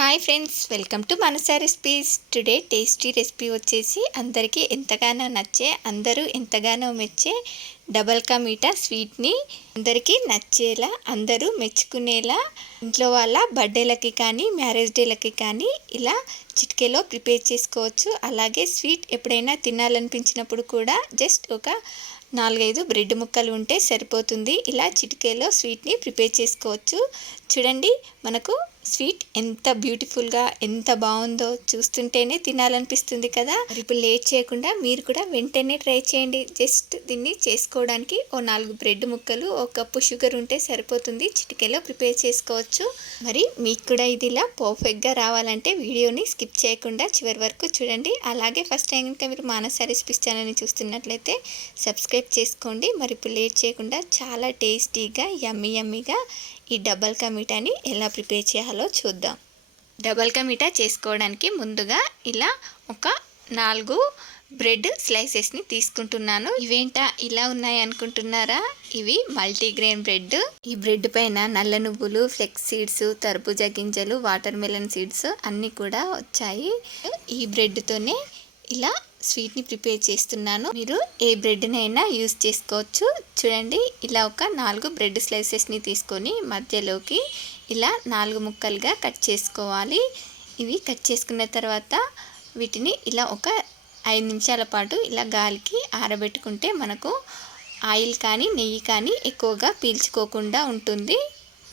Hi friends, welcome to Manasa recipes. Today tasty recipe వచ్చేసి అందరికీ ఎంతగానో నచ్చే, అందరూ ఎంతగానో మెచ్చే డబల్ కా మీఠా స్వీట్ని అందరికీ నచ్చేలా, అందరూ మెచ్చుకునేలా ఇంట్లో వాళ్ళ బర్త్డేలకి కానీ మ్యారేజ్ డేలకి కానీ ఇలా చిటికెలో ప్రిపేర్ చేసుకోవచ్చు. అలాగే స్వీట్ ఎప్పుడైనా తినాలనిపించినప్పుడు కూడా జస్ట్ ఒక 4-5 బ్రెడ్ ముక్కలు ఉంటే సరిపోతుంది. ఇలా చిటికెలో స్వీట్ని ప్రిపేర్ చేసుకోవచ్చు. చూడండి, మనకు స్వీట్ ఎంత బ్యూటిఫుల్గా ఎంత బాగుందో చూస్తుంటేనే తినాలనిపిస్తుంది కదా. ఇప్పుడు లేట్ చేయకుండా మీరు కూడా వెంటనే ట్రై చేయండి. జస్ట్ దీన్ని చేసుకోవడానికి 4 బ్రెడ్ ముక్కలు, 1 కప్పు షుగర్ ఉంటే సరిపోతుంది. చిటికెలో ప్రిపేర్ చేసుకోవచ్చు. మరి మీకు కూడా ఇది ఇలా పర్ఫెక్ట్గా రావాలంటే వీడియోని స్కిప్ చేయకుండా చివరి వరకు చూడండి. అలాగే ఫస్ట్ టైం కనుక మీరు మానస రెసిపీస్ ఛానల్ని చూస్తున్నట్లయితే సబ్స్క్రైబ్ చేసుకోండి. మరి ఇప్పుడు లేట్ చేయకుండా చాలా టేస్టీగా యమ్మీగా ఈ డబల్ కా మీఠాని ఎలా ప్రిపేర్ చేయాలో చూద్దాం. డబల్ కా మీఠా చేసుకోవడానికి ముందుగా ఇలా ఒక 4 బ్రెడ్ స్లైసెస్ని తీసుకుంటున్నాను. ఇవేంటా ఇలా ఉన్నాయి అనుకుంటున్నారా? ఇవి మల్టీగ్రెయిన్ బ్రెడ్. ఈ బ్రెడ్ పైన నల్ల నువ్వులు, ఫ్లెక్స్ సీడ్స్, తర్బూజా గింజలు, వాటర్ మెలన్ సీడ్స్ అన్నీ కూడా వచ్చాయి. ఈ బ్రెడ్తోనే ఇలా స్వీట్ని ప్రిపేర్ చేస్తున్నాను. మీరు ఏ బ్రెడ్నైనా యూజ్ చేసుకోవచ్చు. చూడండి, ఇలా ఒక 4 బ్రెడ్ స్లైసెస్ని తీసుకొని మధ్యలోకి ఇలా 4 ముక్కలుగా కట్ చేసుకోవాలి. ఇవి కట్ చేసుకున్న తర్వాత వీటిని ఇలా ఒక 5 నిమిషాల పాటు ఇలా గాలికి ఆరబెట్టుకుంటే మనకు ఆయిల్ కానీ నెయ్యి కానీ ఎక్కువగా పీల్చుకోకుండా ఉంటుంది.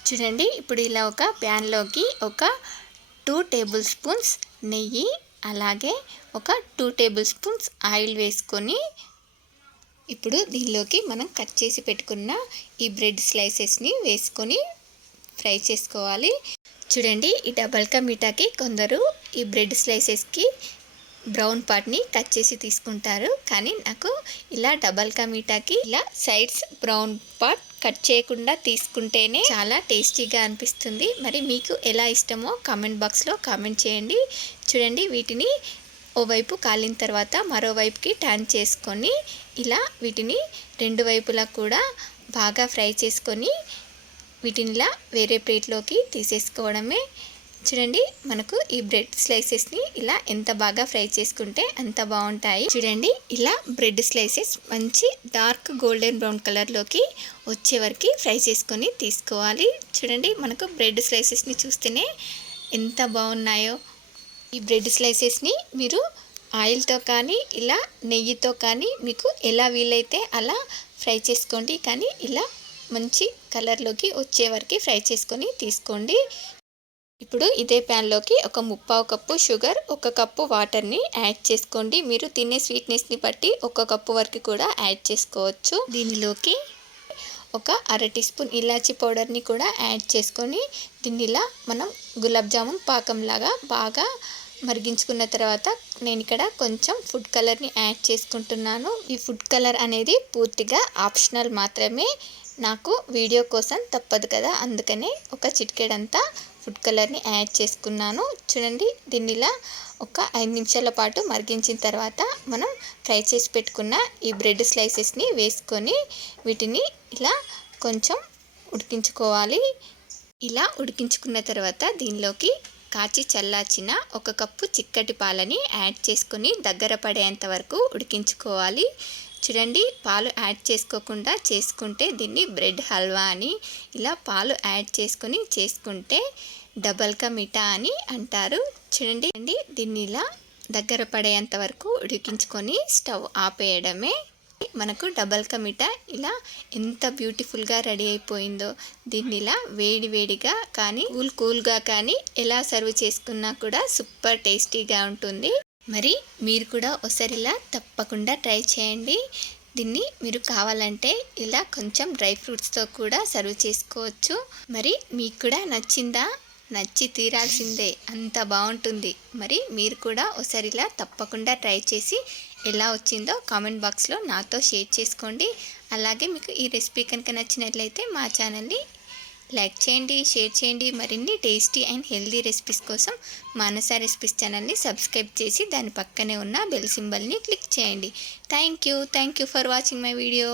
చూడండి, ఇప్పుడు ఇలా ఒక ప్యాన్లోకి ఒక 2 టేబుల్ స్పూన్స్ నెయ్యి, అలాగే ఒక 2 టేబుల్ స్పూన్స్ ఆయిల్ వేసుకొని ఇప్పుడు దీనిలోకి మనం కట్ చేసి పెట్టుకున్న ఈ బ్రెడ్ స్లైసెస్ని వేసుకొని ఫ్రై చేసుకోవాలి. చూడండి, ఈ డబల్ కా మీఠాకి కొందరు ఈ బ్రెడ్ స్లైసెస్కి బ్రౌన్ పార్ట్ని కట్ చేసి తీసుకుంటారు. కానీ నాకు ఇలా డబల్ కా మీఠాకి ఇలా సైడ్స్ బ్రౌన్ పార్ట్ కట్ చేయకుండా తీసుకుంటేనే చాలా టేస్టీగా అనిపిస్తుంది. మరి మీకు ఎలా ఇష్టమో కామెంట్ బాక్స్లో కామెంట్ చేయండి. చూడండి, వీటిని ఓవైపు కాలిన తర్వాత మరోవైపుకి టర్న్ చేసుకొని ఇలా వీటిని 2 వైపులా కూడా బాగా ఫ్రై చేసుకొని వీటిని ఇలా వేరే ప్లేట్లోకి తీసేసుకోవడమే. చూడండి, మనకు ఈ బ్రెడ్ స్లైసెస్ని ఇలా ఎంత బాగా ఫ్రై చేసుకుంటే అంత బాగుంటాయి. చూడండి, ఇలా బ్రెడ్ స్లైసెస్ మంచి డార్క్ గోల్డెన్ బ్రౌన్ కలర్లోకి వచ్చే వరకు ఫ్రై చేసుకొని తీసుకోవాలి. చూడండి, మనకు బ్రెడ్ స్లైసెస్ని చూస్తేనే ఎంత బాగున్నాయో. ఈ బ్రెడ్ స్లైసెస్ని మీరు ఆయిల్తో కానీ ఇలా నెయ్యితో కానీ మీకు ఎలా వీలైతే అలా ఫ్రై చేసుకోండి. కానీ ఇలా మంచి కలర్లోకి వచ్చే వరకు ఫ్రై చేసుకొని తీసుకోండి. ఇప్పుడు ఇదే ప్యాన్లోకి ఒక 1/2 కప్పు షుగర్, 1 కప్పు వాటర్ని యాడ్ చేసుకోండి. మీరు తినే స్వీట్నెస్ని బట్టి 1 కప్పు వరకు కూడా యాడ్ చేసుకోవచ్చు. దీనిలోకి ఒక 1/2 టీ స్పూన్ ఇలాచీ పౌడర్ని కూడా యాడ్ చేసుకొని దీన్ని ఇలా మనం గులాబ్ జామున్ పాకంలాగా బాగా మరిగించుకున్న తర్వాత నేను ఇక్కడ కొంచెం ఫుడ్ కలర్ని యాడ్ చేసుకుంటున్నాను. ఈ ఫుడ్ కలర్ అనేది పూర్తిగా ఆప్షనల్ మాత్రమే. నాకు వీడియో కోసం తప్పదు కదా, అందుకనే ఒక చిటికెడంతా ఫుడ్ కలర్ని యాడ్ చేసుకున్నాను. చూడండి, దీన్ని ఇలా ఒక 5 నిమిషాల పాటు మరిగించిన తర్వాత మనం ఫ్రై చేసి పెట్టుకున్న ఈ బ్రెడ్ స్లైసెస్ని వేసుకొని వీటిని ఇలా కొంచెం ఉడికించుకోవాలి. ఇలా ఉడికించుకున్న తర్వాత దీనిలోకి కాచి చల్లార్చిన 1 కప్పు చిక్కటి పాలని యాడ్ చేసుకొని దగ్గర పడేంత వరకు ఉడికించుకోవాలి. చూడండి, పాలు యాడ్ చేసుకోకుండా చేసుకుంటే దీన్ని బ్రెడ్ హల్వా అని, ఇలా పాలు యాడ్ చేసుకొని చేసుకుంటే డబల్ కా మీఠా అని అంటారు. చూడండి, దీన్ని ఇలా దగ్గర పడేంత వరకు ఉడికించుకొని స్టవ్ ఆపేయడమే. మనకు డబల్ కా మీఠా ఇలా ఎంత బ్యూటిఫుల్గా రెడీ అయిపోయిందో. దీన్ని ఇలా వేడిగా కానీ కూల్గా కానీ ఎలా సర్వ్ చేసుకున్నా కూడా సూపర్ టేస్టీగా ఉంటుంది. మరి మీరు కూడా ఒకసారి ఇలా తప్పకుండా ట్రై చేయండి. దీన్ని మీరు కావాలంటే ఇలా కొంచెం డ్రై ఫ్రూట్స్తో కూడా సర్వ్ చేసుకోవచ్చు. మరి మీకు కూడా నచ్చిందా? నచ్చి తీరాల్సిందే, అంత బాగుంటుంది. మరి మీరు కూడా ఒకసారి ఇలా తప్పకుండా ట్రై చేసి ఎలా వచ్చిందో కామెంట్ బాక్స్లో నాతో షేర్ చేసుకోండి. అలాగే మీకు ఈ రెసిపీ కనుక నచ్చినట్లయితే మా ఛానల్ని లైక్ చేయండి, షేర్ చేయండి. మరిన్ని టేస్టీ అండ్ హెల్దీ రెసిపీస్ కోసం మానస రెసిపీస్ ఛానల్ని సబ్స్క్రైబ్ చేసి దాని పక్కనే ఉన్న బెల్ సింబల్ని క్లిక్ చేయండి. Thank you for watching my video.